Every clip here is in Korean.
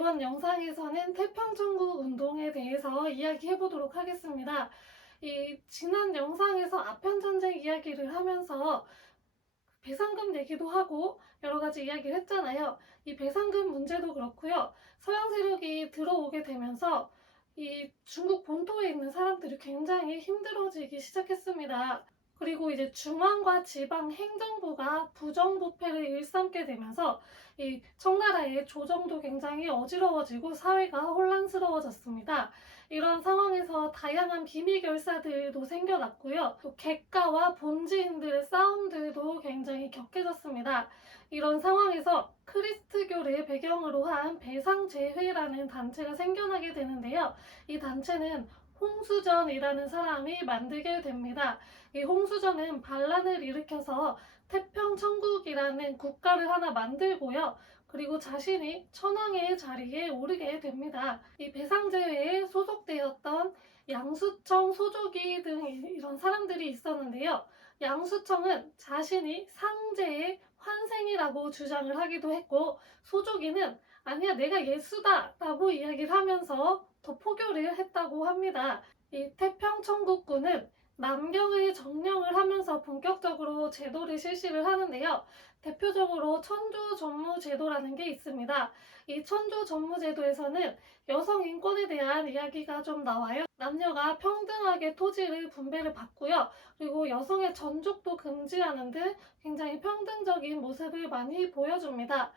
이번 영상에서는 태평천국 운동에 대해서 이야기해 보도록 하겠습니다. 지난 영상에서 아편전쟁 이야기를 하면서 배상금 내기도 하고 여러 가지 이야기를 했잖아요. 이 배상금 문제도 그렇고요. 서양 세력이 들어오게 되면서 이 중국 본토에 있는 사람들이 굉장히 힘들어지기 시작했습니다. 그리고 이제 중앙과 지방 행정부가 부정부패를 일삼게 되면서 이 청나라의 조정도 굉장히 어지러워지고 사회가 혼란스러워졌습니다. 이런 상황에서 다양한 비밀 결사들도 생겨났고요. 또 객가와 본지인들의 싸움들도 굉장히 격해졌습니다. 이런 상황에서 크리스트교를 배경으로 한 배상제회라는 단체가 생겨나게 되는데요. 이 단체는 홍수전이라는 사람이 만들게 됩니다. 이 홍수전은 반란을 일으켜서 태평천국이라는 국가를 하나 만들고요. 그리고 자신이 천황의 자리에 오르게 됩니다. 이 배상제회에 소속되었던 양수청, 소조기 등 이런 사람들이 있었는데요. 양수청은 자신이 상제의 환생이라고 주장을 하기도 했고, 소조기는 아니야, 내가 예수다 라고 이야기를 하면서 더 포교를 했다고 합니다. 이 태평천국군은 남경을 점령을 하면서 본격적으로 제도를 실시를 하는데요. 대표적으로 천조전무제도라는 게 있습니다. 이 천조전무제도에서는 여성 인권에 대한 이야기가 좀 나와요. 남녀가 평등하게 토지를 분배를 받고요. 그리고 여성의 전족도 금지하는 등 굉장히 평등적인 모습을 많이 보여줍니다.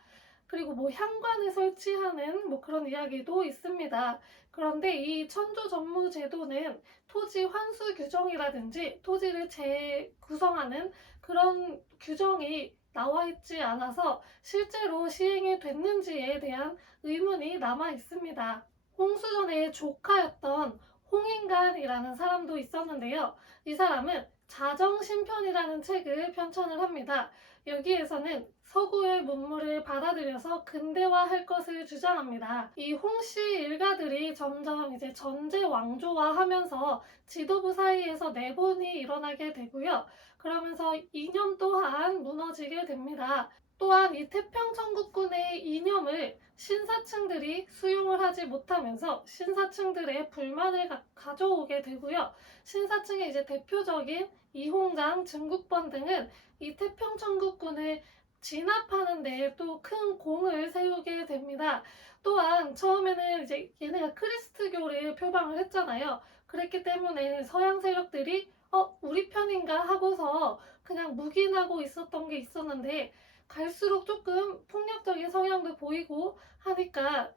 그리고 향관을 설치하는 그런 이야기도 있습니다. 그런데 이 천조전무제도는 토지 환수 규정이라든지 토지를 재구성하는 그런 규정이 나와 있지 않아서 실제로 시행이 됐는지에 대한 의문이 남아 있습니다. 홍수전의 조카였던 홍인간이라는 사람도 있었는데요. 이 사람은 자정신편이라는 책을 편찬을 합니다. 여기에서는 서구의 문물을 받아들여서 근대화할 것을 주장합니다. 이 홍씨 일가들이 점점 이제 전제 왕조화하면서 지도부 사이에서 내분이 일어나게 되고요. 그러면서 이념 또한 무너지게 됩니다. 또한 이 태평천국군의 이념을 신사층들이 수용을 하지 못하면서 신사층들의 불만을 가져오게 되고요. 신사층의 이제 대표적인 이홍장, 증국번 등은 이 태평천국군을 진압하는 데 또 큰 공을 세우게 됩니다. 또한 처음에는 이제 얘네가 크리스트교를 표방을 했잖아요. 그랬기 때문에 서양 세력들이 우리 편인가 하고서 그냥 묵인하고 있었던 게 있었는데 갈수록 조금 폭력적인 성향도 보이고 하니까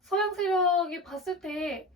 서양 세력이 봤을 때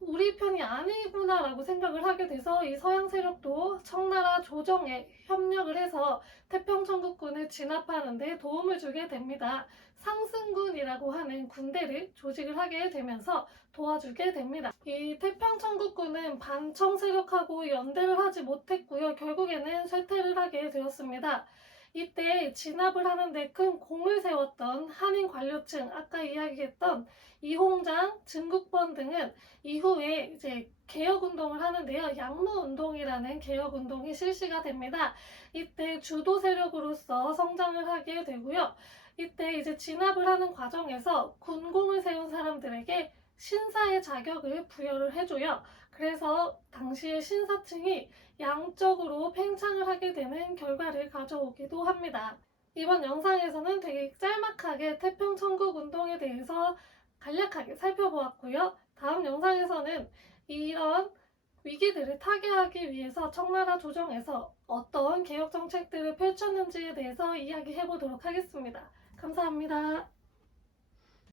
우리 편이 아니구나 라고 생각을 하게 돼서 이 서양 세력도 청나라 조정에 협력을 해서 태평천국군을 진압하는 데 도움을 주게 됩니다. 상승군이라고 하는 군대를 조직을 하게 되면서 도와주게 됩니다. 이 태평천국군은 반청 세력하고 연대를 하지 못했고요. 결국에는 쇠퇴를 하게 되었습니다. 이때 진압을 하는데 큰 공을 세웠던 한인 관료층, 아까 이야기했던 이홍장, 증국번 등은 이후에 이제 개혁운동을 하는데요. 양무운동이라는 개혁운동이 실시가 됩니다. 이때 주도 세력으로서 성장을 하게 되고요. 이때 이제 진압을 하는 과정에서 군공을 세운 사람들에게 신사의 자격을 부여를 해줘요. 그래서 당시의 신사층이 양적으로 팽창을 하게 되는 결과를 가져오기도 합니다. 이번 영상에서는 되게 짤막하게 태평천국 운동에 대해서 간략하게 살펴보았고요. 다음 영상에서는 이런 위기들을 타개하기 위해서 청나라 조정에서 어떤 개혁 정책들을 펼쳤는지에 대해서 이야기해 보도록 하겠습니다. 감사합니다.